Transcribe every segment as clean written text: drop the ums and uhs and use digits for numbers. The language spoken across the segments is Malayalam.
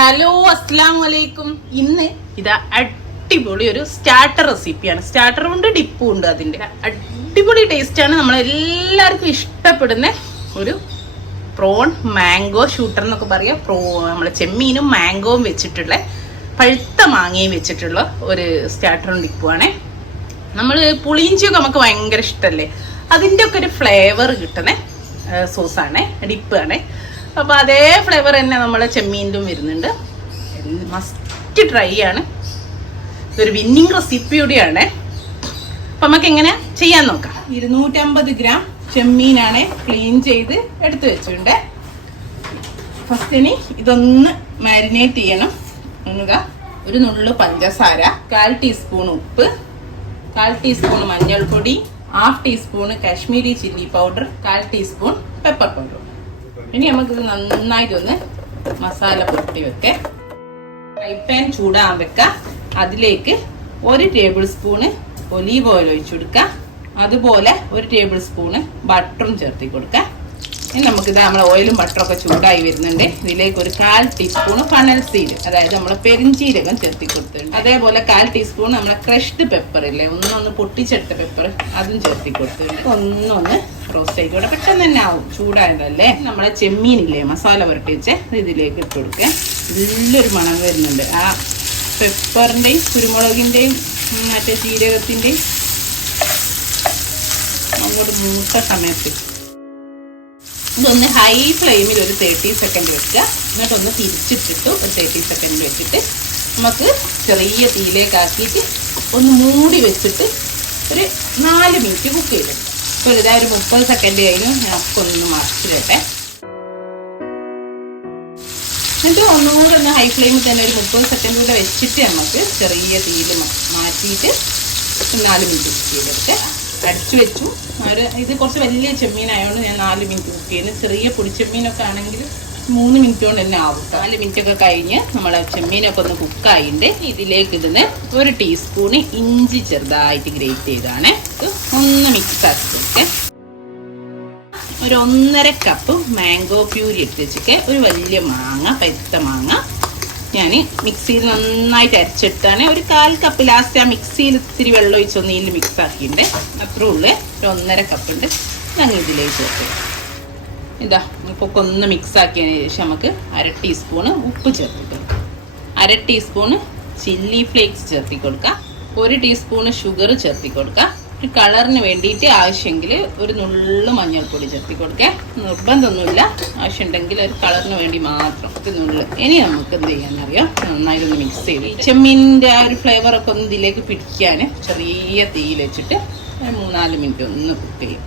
ഹലോ അസ്സലാമു അലൈക്കും. ഇന്ന് ഇതാ അടിപൊളി ഒരു സ്റ്റാർട്ടർ റെസിപ്പിയാണ്. സ്റ്റാർട്ടറും ഉണ്ട് ഡിപ്പും ഉണ്ട്. അതിൻ്റെ അടിപൊളി ടേസ്റ്റാണ്. നമ്മളെല്ലാവർക്കും ഇഷ്ടപ്പെടുന്ന ഒരു പ്രോൺ മാംഗോ ഷൂട്ടർ എന്നൊക്കെ പറയാം. നമ്മളെ ചെമ്മീനും മാംഗോവും വെച്ചിട്ടുള്ള പഴുത്ത മാങ്ങയും വെച്ചിട്ടുള്ള ഒരു സ്റ്റാർട്ടറും ഡിപ്പുമാണ്. നമ്മൾ പുളിയിഞ്ചിയൊക്കെ നമുക്ക് ഭയങ്കര ഇഷ്ടമല്ലേ, അതിൻ്റെ ഒക്കെ ഒരു ഫ്ലേവർ കിട്ടുന്ന സോസാണ്, ഡിപ്പാണ്. അപ്പോൾ അതേ ഫ്ലേവർ തന്നെ നമ്മളെ ചെമ്മീനിലും വരുന്നുണ്ട്. മസ്റ്റ് ട്രൈ ആണ്. ഇതൊരു വിന്നിങ് റെസിപ്പി കൂടിയാണ്. അപ്പം നമുക്ക് എങ്ങനെ ചെയ്യാൻ നോക്കാം. 250 ഗ്രാം ചെമ്മീനാണ് ക്ലീൻ ചെയ്ത് എടുത്തു വെച്ചിട്ടുണ്ട്. ഫസ്റ്റ് ഇനി ഇതൊന്ന് മാരിനേറ്റ് ചെയ്യണം. ഒരു നുള്ളു പഞ്ചസാര, 1/4 ടീസ്പൂൺ ഉപ്പ്, 1/4 ടീസ്പൂൺ മഞ്ഞൾപ്പൊടി, 1/2 teaspoon Kashmiri chilli powder, 1/4 teaspoon pepper powder. ഇനി നമുക്കിത് നന്നായിട്ടൊന്ന് മസാല പുരട്ടി വെക്കാം. ഫ്രൈ പാൻ ചൂടാൻ വെക്കാം. അതിലേക്ക് 1 ടേബിൾ സ്പൂണ് ഒലീവ് ഓയിൽ ഒഴിച്ചു കൊടുക്കാം. അതുപോലെ 1 ടേബിൾ സ്പൂണ് ബട്ടറും ചേർത്തി കൊടുക്കാം. ഇനി നമുക്കിത് നമ്മളെ ഓയിലും ബട്ടറൊക്കെ ചൂടായി വരുന്നുണ്ട്. ഇതിലേക്ക് 1/4 ടീസ്പൂൺ ഫണൽ സീഡ്, അതായത് നമ്മളെ പെരിഞ്ചീരകം ചേർത്തി കൊടുത്തിട്ടുണ്ട്. അതേപോലെ 1/4 ടീസ്പൂൺ നമ്മളെ ക്രഷ്ഡ് പെപ്പർ ഇല്ലേ, ഒന്ന് പൊട്ടിച്ചെടുത്ത പെപ്പർ, അതും ചേർത്തി കൊടുത്തിട്ടുണ്ട്. ഒന്നൊന്ന് റോസ്റ്റ് ആയിക്കോട്ടെ, പെട്ടെന്ന് തന്നെ ആവും, ചൂടായതല്ലേ. നമ്മളെ ചെമ്മീനില്ലേ മസാല പുരട്ടി വെച്ച് ഇതിലേക്ക് ഇട്ട് കൊടുക്കാം. നല്ലൊരു മണം വരുന്നുണ്ട്. ആ പെപ്പറിൻ്റെയും കുരുമുളകിൻ്റെയും മറ്റേ ജീരകത്തിൻ്റെയും അങ്ങോട്ട് മൂത്ത സമയത്ത് ഇതൊന്ന് ഹൈ ഫ്ലെയിമിൽ ഒരു 30 സെക്കൻഡ് വെക്കുക. എന്നിട്ടൊന്ന് തിരിച്ചിട്ടിട്ട് ഒരു 30 സെക്കൻഡ് വെച്ചിട്ട് നമുക്ക് ചെറിയ തീയിലേക്കാക്കിയിട്ട് ഒന്ന് മൂടി വെച്ചിട്ട് ഒരു 4 മിനിറ്റ് കുക്ക് ചെയ്ത്. ഇപ്പോൾ ഇതാ ഒരു 30 സെക്കൻഡ് കഴിഞ്ഞു. ഞാൻ അപ്പോൾ ഒന്ന് മറിച്ചിടട്ടെ. എന്നിട്ട് ഒന്നുകൂടെ ഒന്ന് ഹൈ ഫ്ലെയിമിൽ തന്നെ ഒരു 30 സെക്കൻഡ് കൂടെ വെച്ചിട്ട് നമുക്ക് ചെറിയ തീയിൽ മാറ്റിയിട്ട് 4 മിനിറ്റ് കുക്ക് ചെയ്തെടുത്ത് അടിച്ചു വെച്ചു. ഇത് കുറച്ച് വലിയ ചെമ്മീനായതുകൊണ്ട് ഞാൻ 4 മിനിറ്റ് കുക്ക് ചെയ്യുന്നു. ചെറിയ പൊടിച്ചെമ്മീനൊക്കെ ആണെങ്കിൽ 3 മിനിറ്റ് കൊണ്ട് തന്നെ ആവും. 4 മിനിറ്റ് ഒക്കെ കഴിഞ്ഞ് നമ്മളെ ചെമ്മീനൊക്കെ ഒന്ന് കുക്കായിട്ടുണ്ട്. ഇതിലേക്ക് ഇടുന്ന 1 ടീസ്പൂൺ ഇഞ്ചി ചെറുതായിട്ട് ഗ്രേറ്റ് ചെയ്താണ്. ഒന്ന് മിക്സ് ആക്കി കൊടുക്കുക. ഒരു 1.5 കപ്പ് മാംഗോ പ്യൂരി എടുത്ത് വെച്ചിട്ട് ഒരു വലിയ മാങ്ങ, പഴുത്ത മാങ്ങ ഞാൻ മിക്സിയിൽ നന്നായിട്ട് അരച്ചെടുത്താണ്. ഒരു 1/4 കപ്പ് ലാസ്റ്റ് ആ മിക്സിയിൽ ഇത്തിരി വെള്ളം ഒഴിച്ചൊന്ന് ഇതിൽ മിക്സ് ആക്കിയിട്ടുണ്ട്. അത്രേ ഉള്ളൂ. ഒരു 1.5 കപ്പ് ഉണ്ട്. ഞങ്ങൾ ഇതിലേക്ക് ചേർത്ത് ഇതാ ഇപ്പോൾ ഒന്ന് മിക്സ് ആക്കിയതിന് ശേഷം നമുക്ക് 1/2 ടീസ്പൂണ് ഉപ്പ് ചേർത്ത് കൊടുക്കാം. 1/2 ടീസ്പൂണ് ചില്ലി ഫ്ലേക്സ് ചേർത്തി കൊടുക്കുക. 1 ടീസ്പൂണ് ഷുഗർ ചേർത്തി കൊടുക്കുക. ഒരു കളറിന് വേണ്ടിയിട്ട് ആവശ്യമെങ്കിൽ ഒരു നുള്ളു മഞ്ഞൾപ്പൊടി ചേർത്തി കൊടുക്കുക. നിർബന്ധമൊന്നുമില്ല, ആവശ്യമുണ്ടെങ്കിൽ ഒരു കളറിന് വേണ്ടി മാത്രം ഒരു നുള്ളു. ഇനി നമുക്ക് എന്ത് ചെയ്യാനറിയാം, നന്നായിട്ടൊന്ന് മിക്സ് ചെയ്ത് ചെമ്മീനിൻ്റെ ആ ഒരു ഫ്ലേവറൊക്കെ ഒന്ന് ഇതിലേക്ക് പിടിക്കാൻ ചെറിയ തീയിൽ വെച്ചിട്ട് 3-4 മിനിറ്റ് ഒന്ന് കുക്ക് ചെയ്യും.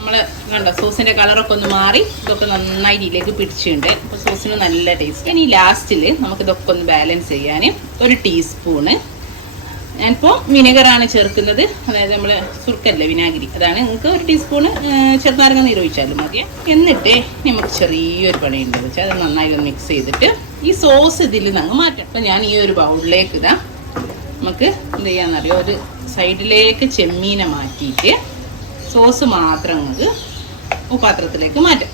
നമ്മൾ കണ്ട സോസിൻ്റെ കളറൊക്കെ ഒന്ന് മാറി ഇതൊക്കെ നന്നായിട്ട് ഇതിലേക്ക് പിടിച്ചിട്ടുണ്ട്. അപ്പോൾ സോസിന് നല്ല ടേസ്റ്റ്. ഇനി ലാസ്റ്റിൽ നമുക്കിതൊക്കെ ഒന്ന് ബാലൻസ് ചെയ്യാൻ 1 ടീസ്പൂണ് ഞാനിപ്പോൾ വിനെഗറാണ് ചേർക്കുന്നത്, അതായത് നമ്മൾ സുർക്കല്ലേ വിനാഗിരി, അതാണ്. നിങ്ങൾക്ക് 1 ടീസ്പൂണ് ചെറുനാരങ്ങ നീര് ഒഴിച്ചാലും മതി. എന്നിട്ട് നമുക്ക് ചെറിയൊരു പണിയുണ്ട് വെച്ചാൽ അത് നന്നായി ഒന്ന് മിക്സ് ചെയ്തിട്ട് ഈ സോസ് ഇതിൽ നിന്ന് മാറ്റാം. അപ്പം ഞാൻ ഈ ഒരു ബൗളിലേക്ക് ഇതാ നമുക്ക് എന്ത് ചെയ്യാന്നറിയോ, ഒരു സൈഡിലേക്ക് ചെമ്മീനെ മാറ്റിയിട്ട് സോസ് മാത്രം നമുക്ക് പാത്രത്തിലേക്ക് മാറ്റാം.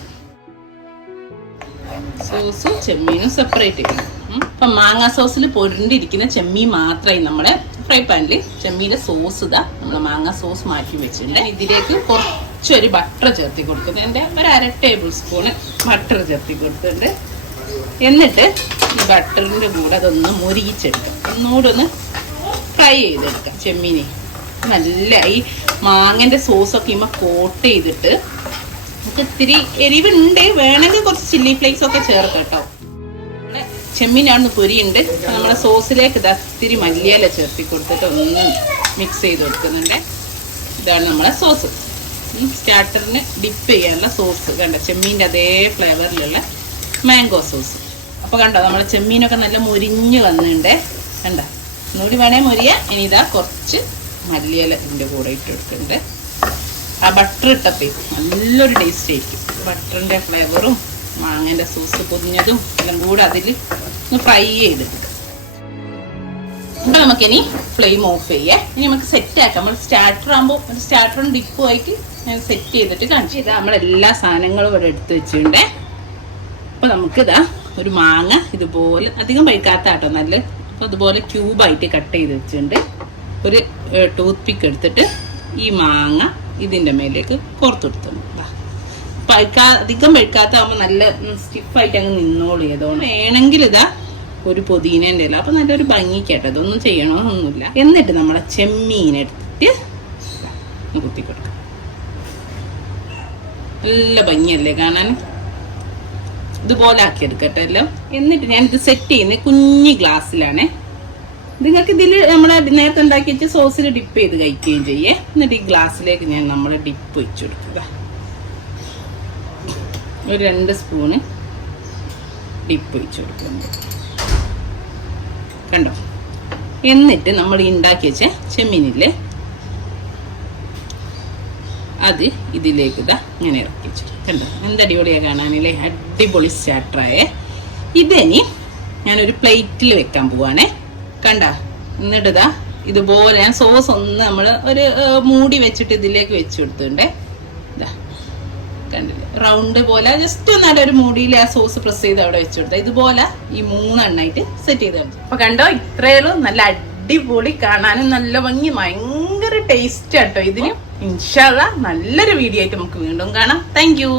സോസും ചെമ്മീനും സെപ്പറേറ്റ് ചെയ്യണം. അപ്പം മാങ്ങാ സോസിൽ പൊരിണ്ടിരിക്കുന്ന ചെമ്മീൻ മാത്രമായി നമ്മുടെ ഫ്രൈ പാനിൽ ചെമ്മീൻ്റെ സോസ് ഇതാ നമ്മൾ മാങ്ങ സോസ് മാറ്റി വെച്ചിട്ടുണ്ട്. ഇതിലേക്ക് കുറച്ചൊരു ബട്ടർ ചേർത്തി കൊടുക്കുന്നത്, എൻ്റെ ഒരു 1/2 ടേബിൾ സ്പൂണ് ബട്ടർ ചേർത്തി കൊടുത്തിട്ടുണ്ട്. എന്നിട്ട് ഈ ബട്ടറിൻ്റെ കൂടെ അതൊന്ന് മുരിച്ചെടുക്കാം. ഒന്നുകൂടെ ഒന്ന് ഫ്രൈ ചെയ്തെടുക്കാം. ചെമ്മീനെ നല്ല ഈ മാങ്ങൻ്റെ സോസൊക്കെ ഇമ്മ കോട്ട് ചെയ്തിട്ട് നമുക്ക് ഇത്തിരി എരിവുണ്ട്, വേണമെങ്കിൽ കുറച്ച് ചില്ലി ഫ്ലേക്സ് ഒക്കെ ചേർക്കാം കേട്ടോ. ചെമ്മീനാണ് പൊരിയുണ്ട്. നമ്മളെ സോസിലേക്ക് ഇതാ ഇത്തിരി മല്ലിയില ചേർത്തി കൊടുത്തിട്ട് ഒന്ന് മിക്സ് ചെയ്ത് കൊടുക്കുന്നുണ്ട്. ഇതാണ് നമ്മളെ സോസ്, സ്റ്റാർട്ടറിന് ഡിപ്പ് ചെയ്യാനുള്ള സോസ്. കണ്ട ചെമ്മീൻ്റെ അതേ ഫ്ലേവറിലുള്ള മാംഗോ സോസ്. അപ്പോൾ കണ്ടോ നമ്മളെ ചെമ്മീനൊക്കെ നല്ല മുരിഞ്ഞ് വന്നിട്ടുണ്ട്. കണ്ട ഒന്നുകൂടി വേണേ മുരിയ. ഇനി ഇതാ കുറച്ച് മല്ലിയില ഇതിൻ്റെ കൂടെ ഇട്ട് കൊടുക്കുന്നുണ്ട്. ആ ബട്ടർ ഇട്ടപ്പോൾ നല്ലൊരു ടേസ്റ്റ് ആയിരിക്കും. ബട്ടറിൻ്റെ ഫ്ലേവറും മാങ്ങേൻ്റെ സോസ് പൊതിഞ്ഞതും എല്ലാം കൂടെ അതിൽ ഒന്ന് ഫ്രൈ ചെയ്തെടുക്കാം. അപ്പോൾ നമുക്കിനി ഫ്ലെയിം ഓഫ് ചെയ്യാം. ഇനി നമുക്ക് സെറ്റ് ആക്കാം. നമ്മൾ സ്റ്റാർട്ടർ ആകുമ്പോൾ ഒരു സ്റ്റാർട്ടറും ഡിപ്പും ആയിട്ട് ഞാൻ സെറ്റ് ചെയ്തിട്ട് കാണിച്ചു. ഇതാ നമ്മളെല്ലാ സാധനങ്ങളും ഇവിടെ എടുത്ത് വെച്ചിട്ടുണ്ട്. അപ്പോൾ നമുക്കിതാ ഒരു മാങ്ങ ഇതുപോലെ അധികം പഴുക്കാത്ത കേട്ടോ നല്ല. അപ്പോൾ അതുപോലെ ക്യൂബായിട്ട് കട്ട് ചെയ്ത് വെച്ചിട്ടുണ്ട്. ഒരു ടൂത്ത് പിക്ക് എടുത്തിട്ട് ഈ മാങ്ങ ഇതിൻ്റെ മേലേക്ക് കോർത്തെടുത്തു. അധികം പഴുക്കാത്താകുമ്പോൾ നല്ല സ്റ്റിഫായിട്ട് അങ്ങ് നിന്നോളൂ. ഏതോണം വേണമെങ്കിൽ ഇതാ ഒരു പുതിനേൻ്റെ ഇല. അപ്പം നല്ലൊരു ഭംഗിക്കാട്ടോ. ഇതൊന്നും ചെയ്യണമെന്നൊന്നുമില്ല. എന്നിട്ട് നമ്മളെ ചെമ്മീനെടുത്തിട്ട് കുത്തി കൊടുക്കാം. നല്ല ഭംഗിയല്ലേ കാണാൻ? ഇതുപോലെ ആക്കിയെടുക്കട്ടെ എല്ലാം. എന്നിട്ട് ഞാനിത് സെറ്റ് ചെയ്യുന്നത് കുഞ്ഞി ഗ്ലാസ്സിലാണ്. നിങ്ങൾക്ക് ഇതിൽ നമ്മൾ നേരത്തെ ഉണ്ടാക്കി വെച്ച് സോസിൽ ഡിപ്പ് ചെയ്ത് കഴിക്കുകയും ചെയ്യേ. എന്നിട്ട് ഈ ഗ്ലാസ്സിലേക്ക് ഞാൻ നമ്മളെ ഡിപ്പ് വെച്ച് കൊടുക്കുക. ഒരു 2 സ്പൂണ് ഡിപ്പ് വെച്ച് കൊടുക്കുന്നുണ്ട്. കണ്ടോ? എന്നിട്ട് നമ്മൾ ഉണ്ടാക്കി വെച്ച ചെമ്മീനില്ലേ അത് ഇതിലേക്ക് ഇതാ ഇങ്ങനെ ഇറക്കി വെച്ചു. കണ്ടോ? എന്തടിപൊളിയാണ് കാണാനില്ലേ? അടിപൊളി സ്റ്റാർട്ടറായേ. ഇതിനി ഞാനൊരു പ്ലേറ്റിൽ വെക്കാൻ പോവാണേ. കണ്ട? എന്നിട്ട് ഇതാ ഇതുപോലെ ഞാൻ സോസ് ഒന്ന് നമ്മൾ ഒരു മൂടി വെച്ചിട്ട് ഇതിലേക്ക് വെച്ച് കൊടുത്തിട്ടുണ്ടേ. ഇതാ കണ്ടില്ലേ? റൗണ്ട് പോലെ ജസ്റ്റ് ഒന്നാലും ഒരു മൂടിയിൽ ആ സോസ് പ്രസ് ചെയ്ത് അവിടെ വെച്ച് കൊടുത്താൽ ഇതുപോലെ ഈ 3 എണ്ണായിട്ട് സെറ്റ് ചെയ്ത് കളിച്ചു. അപ്പൊ കണ്ടോ? ഇത്രയുള്ളൂ. നല്ല അടിപൊളി, കാണാനും നല്ല ഭംഗി, ഭയങ്കര ടേസ്റ്റ് ആട്ടോ ഇതിന്. ഇൻഷാ അല്ലാഹ് നല്ലൊരു വീഡിയോ ആയിട്ട് നമുക്ക് വീണ്ടും കാണാം. Thank you.